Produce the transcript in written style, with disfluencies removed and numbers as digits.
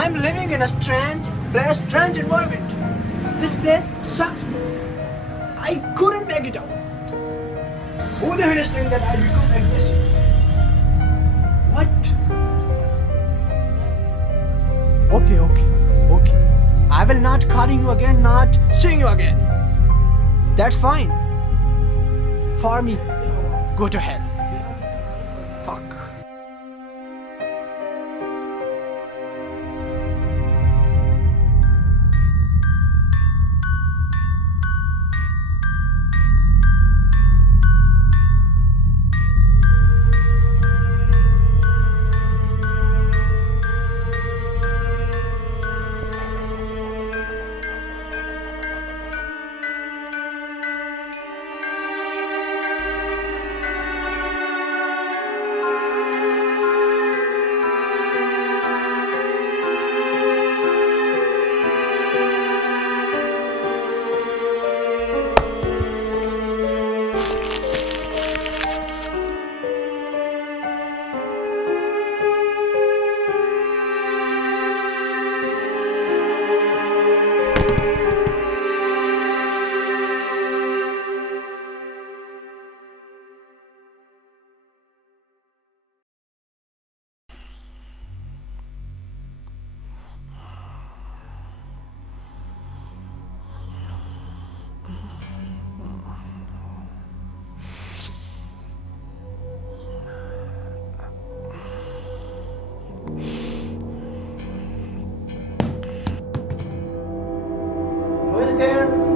I'm living in a strange place, strange environment. This place sucks me. I couldn't make it out. Who the hell is saying that I become aggressive? What? Okay. I will not calling you again, not seeing you again. That's fine. For me, go to hell. Fuck. Who is there?